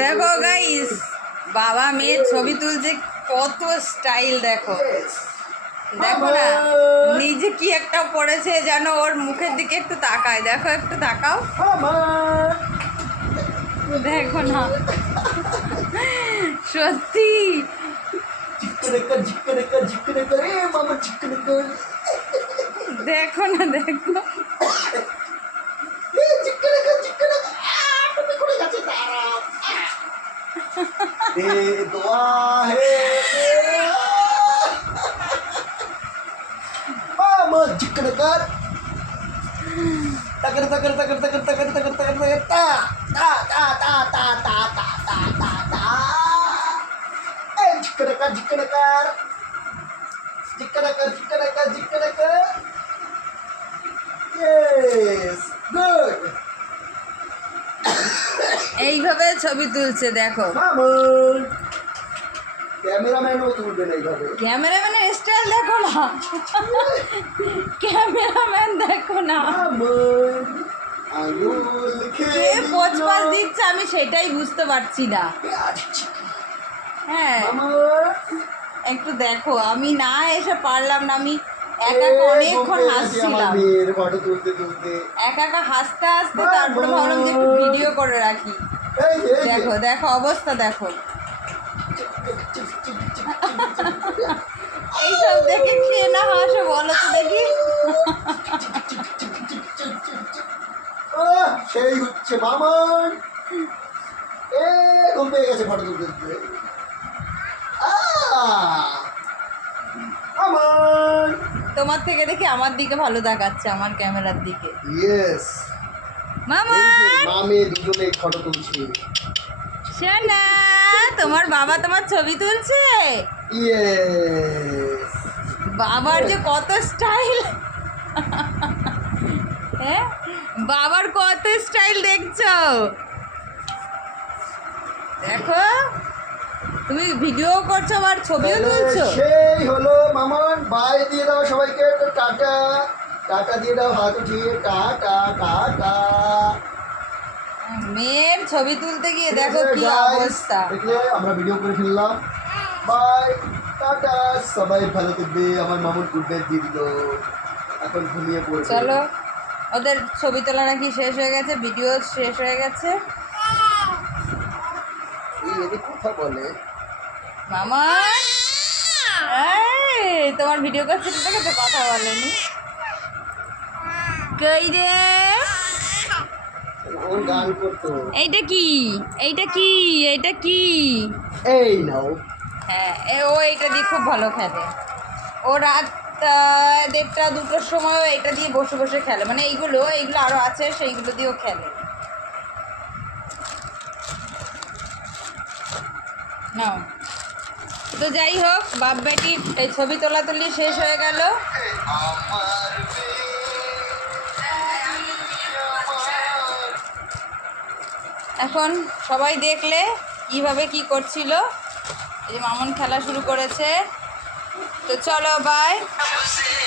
দেখো গাইস, বাবা মেয়ের ছবি তুলছে, কত স্টাইল দেখো। দেখো না, নিজে কি একটা পড়েছে যেন, ওর মুখের দিকে একটু তাকায়, দেখো একটু তাকাও, দেখো না, সত্যি দেখো না, দেখো এইভাবে ছবি তুলছে দেখো। ক্যামেরাম্যানও তুলবে না এইভাবে। ক্যামেরাম্যানের স্টাইল দেখো না, ক্যামেরাম্যান দেখো না, কে পোজপাস দিচ্ছে আমি সেটাই বুঝতে পারছি না। হ্যাঁ একটু দেখো, আমি না এসে পারলাম না, আমি একা একা অনেকক্ষণ হাসছিলাম, একা একা হাসতে হাসতে তারপরে ভাবলাম যে একটু ভিডিও করে রাখি। দেখো দেখো অবস্থা দেখো, এইসব দেখে কে না হাসে বলো তো দেখি। সেই হচ্ছে মামন, ঘুম পেয়ে গেছে ফটো তুলতে। তোমার থেকে দেখি আমার দিকে ভালো দেখাচ্ছে, আমার ক্যামেরার দিকে। ইয়েস মামা মামে দুজনে ফটো তুলছি। শোনা, তোমার বাবা তোমার ছবি তুলছে। ইয়েস বাবার যে কত স্টাইল, হ্যাঁ বাবার কত স্টাইল দেখছো, দেখো তুমি ভিডিও করছো আবার ছবিও তুলছো। সেই হলো মামন, বাই দিয়ে দাও সবাইকে, টাটা টাটা দিয়ে দাও, হাত উঠিয়ে টাটা টাটা। মেয়ের ছবি তুলতে গিয়ে দেখো কি অবস্থা। দেখলে আমরা ভিডিও করে ফেললাম, বাই টাটা, সবাই ভালো থাকবে। আমার মামুন গুড নাইট দিয়ে দিল, এখন ঘুমিয়ে পড়বে। চলো, ওদের ছবি তোলা নাকি শেষ হয়ে গেছে, ভিডিও শেষ হয়ে গেছে। এই কথা বলে মামা, এই তোমার ভিডিও করছে দেখে তো কথা বলেনি, কই রে ওর গান করতো। এইটা কি, এইটা কি, এইটা কি, এই নাও। হ্যাঁ ও এইটা দিয়ে খুব ভালো খেলে, ও রাত 1:30 2টোর সময় এইটা দিয়ে বসে বসে খেলে, মানে এইগুলো আরও আছে সেইগুলো দিয়েও খেলে। নাও তো, যাই হোক বাপ বেটি এই ছবি তোলাতুলি শেষ হয়ে গেল। এখন সবাই দেখলে কিভাবে কি করছিল, এই যে মামুন খেলা শুরু করেছে। তো চলো বাই।